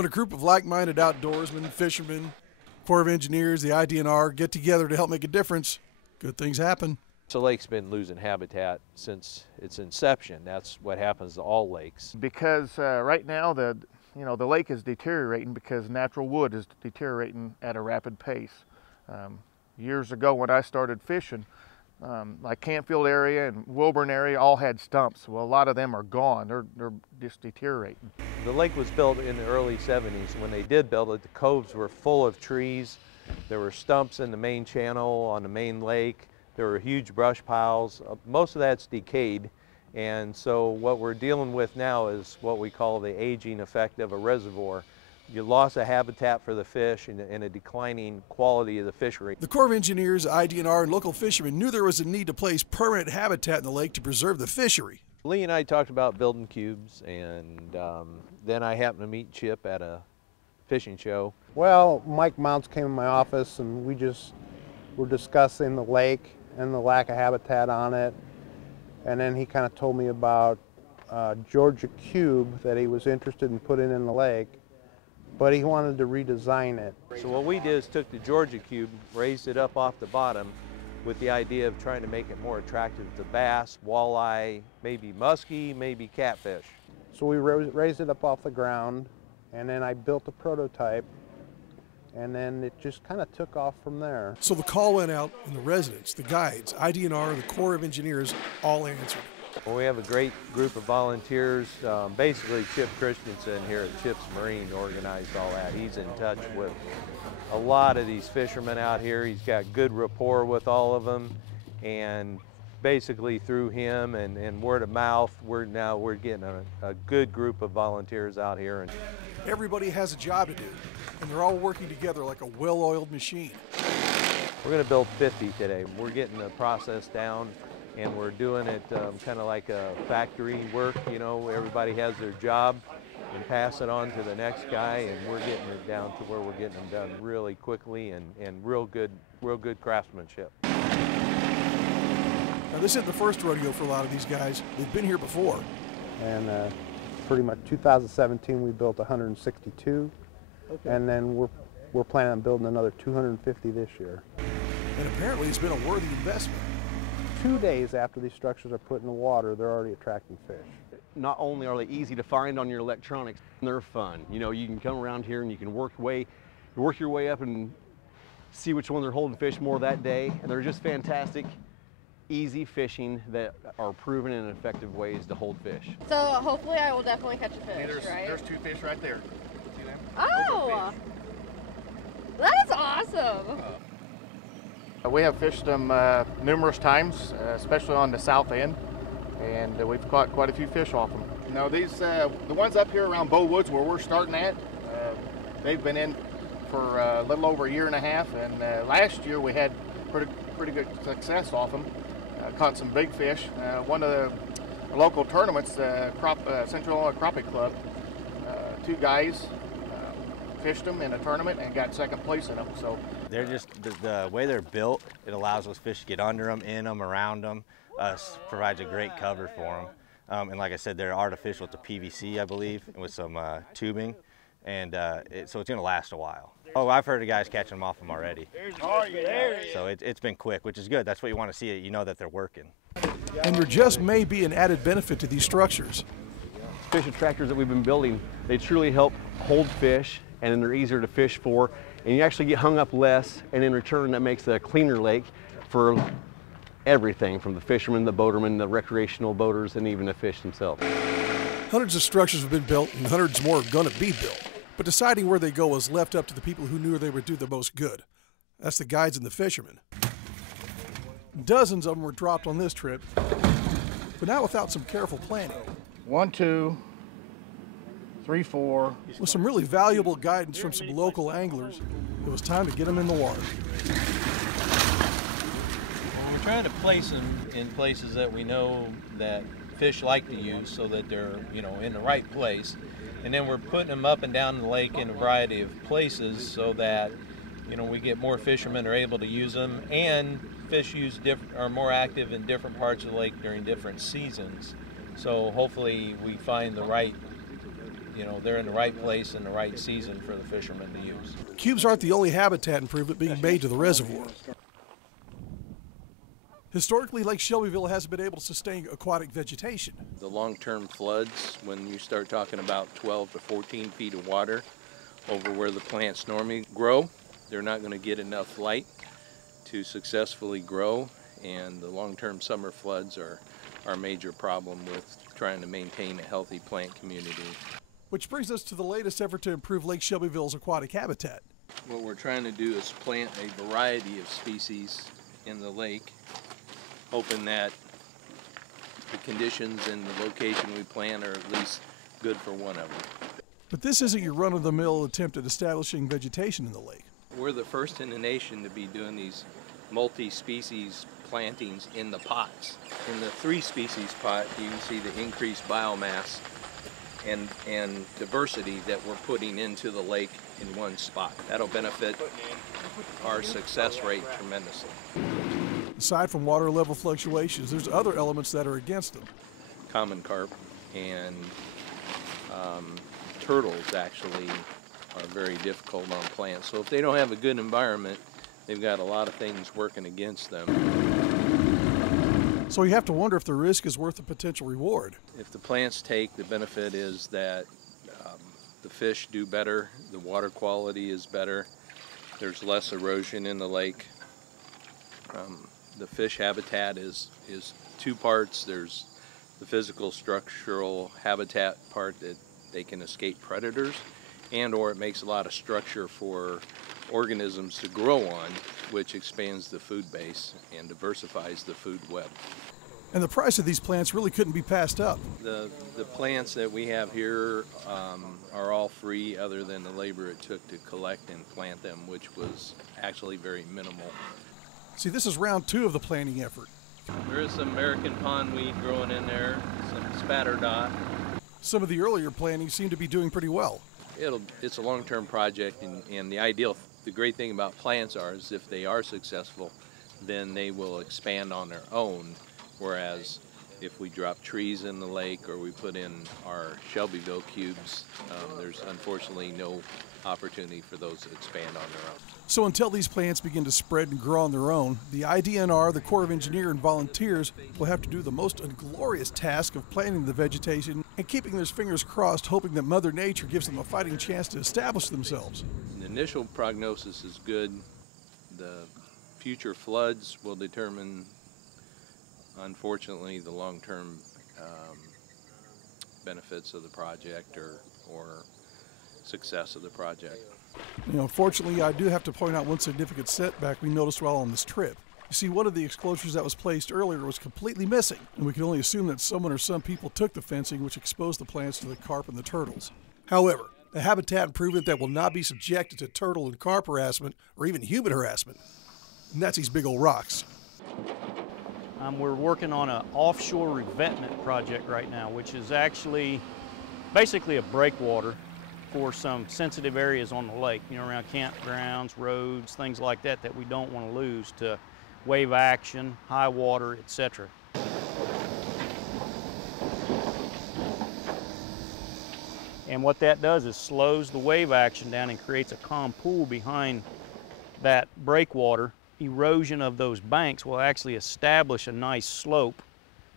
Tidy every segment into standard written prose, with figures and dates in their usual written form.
When a group of like-minded outdoorsmen, fishermen, Corps of Engineers, the IDNR get together to help make a difference, good things happen. The lake's been losing habitat since its inception. That's what happens to all lakes. Because right now the lake is deteriorating because natural wood is deteriorating at a rapid pace. Years ago when I started fishing, like Campfield area and Wilburn area all had stumps. Well, a lot of them are gone. They're just deteriorating. The lake was built in the early 70s. When they did build it, the coves were full of trees. There were stumps in the main channel on the main lake. There were huge brush piles. Most of that's decayed. And so what we're dealing with now is what we call the aging effect of a reservoir. You lost a habitat for the fish and a declining quality of the fishery. The Corps of Engineers, IDNR, and local fishermen knew there was a need to place permanent habitat in the lake to preserve the fishery. Lee and I talked about building cubes, and then I happened to meet Chip at a fishing show. Well, Mike Mounts came in my office and we just were discussing the lake and the lack of habitat on it. And then he kind of told me about Georgia Cube that he was interested in putting in the lake, but he wanted to redesign it. So what we did is took the Georgia Cube, raised it up off the bottom with the idea of trying to make it more attractive to bass, walleye, maybe muskie, maybe catfish. So we raised it up off the ground, and then I built a prototype, and then it just kind of took off from there. So the call went out, and the residents, the guides, IDNR, the Corps of Engineers all answered. Well, we have a great group of volunteers. Basically, Chip Christensen here at Chip's Marine organized all that. He's in touch with a lot of these fishermen out here. He's got good rapport with all of them, and basically through him and word of mouth, we're getting a good group of volunteers out here. And everybody has a job to do, and they're all working together like a well-oiled machine. We're going to build 50 today. We're getting the process down, and we're doing it kind of like a factory work. You know, everybody has their job and pass it on to the next guy, and we're getting it down to where we're getting them done really quickly and real good craftsmanship. Now, this isn't the first rodeo for a lot of these guys. They've been here before. And pretty much 2017 we built 162, okay. And then we're planning on building another 250 this year. And apparently it's been a worthy investment. 2 days after these structures are put in the water, they're already attracting fish. Not only are they easy to find on your electronics, they're fun. You know, you can come around here and you can work your way up and see which one they're holding fish more that day. And they're just fantastic, easy fishing that are proven and effective ways to hold fish. So hopefully I will definitely catch a fish, right? There's 2 fish right there. See them? Oh, that is awesome. We have fished them numerous times, especially on the south end, and we've caught quite a few fish off them. You know, these the ones up here around Bow Woods where we're starting at, they've been in for a little over a year and a half, and last year we had pretty good success off them. Caught some big fish. One of the local tournaments, Central Illinois Crappie Club, 2 guys fished them in a tournament and got second place in them. So they're just the way they're built. It allows those fish to get under them, in them, around them. Provides a great cover for them. And like I said, they're artificial. It's a PVC, I believe, with some tubing, and so it's going to last a while. Oh, I've heard of guys catching them off them already. So it's been quick, which is good. That's what you want to see. You know that they're working. And there just may be an added benefit to these structures. Fish attractors that we've been building, they truly help hold fish, and then they're easier to fish for, and you actually get hung up less, and in return that makes a cleaner lake for everything from the fishermen, the boatermen, the recreational boaters, and even the fish themselves. Hundreds of structures have been built and hundreds more are going to be built, but deciding where they go is left up to the people who knew they would do the most good. That's the guides and the fishermen. Dozens of them were dropped on this trip, but not without some careful planning. 1, 2, 3, 4. With some really valuable guidance from some local anglers, it was time to get them in the water. Well, we're trying to place them in places that we know that fish like to use so that they're, you know, in the right place. And then we're putting them up and down the lake in a variety of places so that, you know, we get more fishermen are able to use them, and fish are more active in different parts of the lake during different seasons. So hopefully we find the right, you know, they're in the right place in the right season for the fishermen to use. Cubes aren't the only habitat improvement being made to the reservoir. Historically, Lake Shelbyville hasn't been able to sustain aquatic vegetation. The long-term floods, when you start talking about 12 to 14 feet of water over where the plants normally grow, they're not going to get enough light to successfully grow, and the long-term summer floods are our major problem with trying to maintain a healthy plant community. Which brings us to the latest effort to improve Lake Shelbyville's aquatic habitat. What we're trying to do is plant a variety of species in the lake, hoping that the conditions and the location we plant are at least good for one of them. But this isn't your run-of-the-mill attempt at establishing vegetation in the lake. We're the first in the nation to be doing these multi-species plantings in the pots. In the 3-species pot, you can see the increased biomass and diversity that we're putting into the lake in one spot. That'll benefit our success rate tremendously. Aside from water level fluctuations, there's other elements that are against them. Common carp and turtles actually are very difficult on plants. So if they don't have a good environment, they've got a lot of things working against them. So you have to wonder if the risk is worth the potential reward. If the plants take, the benefit is that the fish do better, the water quality is better, there's less erosion in the lake. The fish habitat is 2 parts. There's the physical structural habitat part that they can escape predators, and or it makes a lot of structure for organisms to grow on, which expands the food base and diversifies the food web. And the price of these plants really couldn't be passed up. The plants that we have here are all free other than the labor it took to collect and plant them, which was actually very minimal. See, this is round 2 of the planting effort. There is some American pondweed growing in there, some spatter dot. Some of the earlier plantings seem to be doing pretty well. It's a long-term project, and the great thing about plants is if they are successful, then they will expand on their own. Whereas if we drop trees in the lake or we put in our Shelbyville cubes, there's unfortunately no opportunity for those to expand on their own. So until these plants begin to spread and grow on their own, the IDNR, the Corps of Engineers, and volunteers will have to do the most inglorious task of planting the vegetation and keeping their fingers crossed, hoping that Mother Nature gives them a fighting chance to establish themselves. The initial prognosis is good. The future floods will determine, unfortunately, the long-term benefits of the project or success of the project. You know, fortunately, I do have to point out one significant setback we noticed while on this trip. You see, one of the exclosures that was placed earlier was completely missing, and we can only assume that someone or some people took the fencing, which exposed the plants to the carp and the turtles. However, a habitat improvement that will not be subjected to turtle and carp harassment or even human harassment, and that's these big old rocks. We're working on an offshore revetment project right now, which is actually basically a breakwater for some sensitive areas on the lake, you know, around campgrounds, roads, things like that we don't want to lose to wave action, high water, etc. And what that does is slows the wave action down and creates a calm pool behind that breakwater. Erosion of those banks will actually establish a nice slope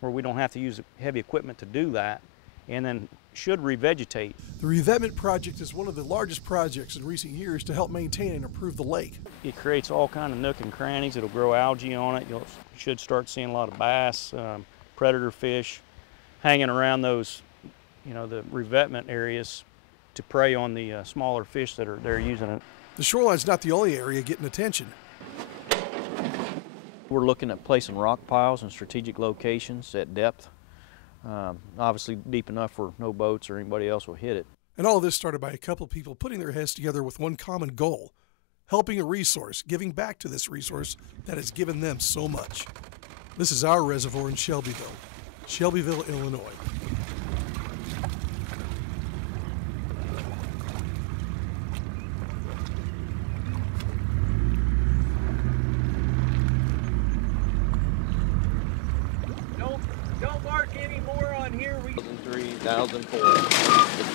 where we don't have to use heavy equipment to do that, and then should revegetate. The revetment project is one of the largest projects in recent years to help maintain and improve the lake. It creates all kind of nook and crannies. It'll grow algae on it. You should start seeing a lot of bass, predator fish hanging around those, you know, the revetment areas to prey on the smaller fish that are there using it. The shoreline's not the only area getting attention. We're looking at placing rock piles in strategic locations at depth, obviously deep enough where no boats or anybody else will hit it. And all of this started by a couple of people putting their heads together with one common goal: helping a resource, giving back to this resource that has given them so much. This is our reservoir in Shelbyville, Illinois. Don't mark any more on here. 2003, 2004.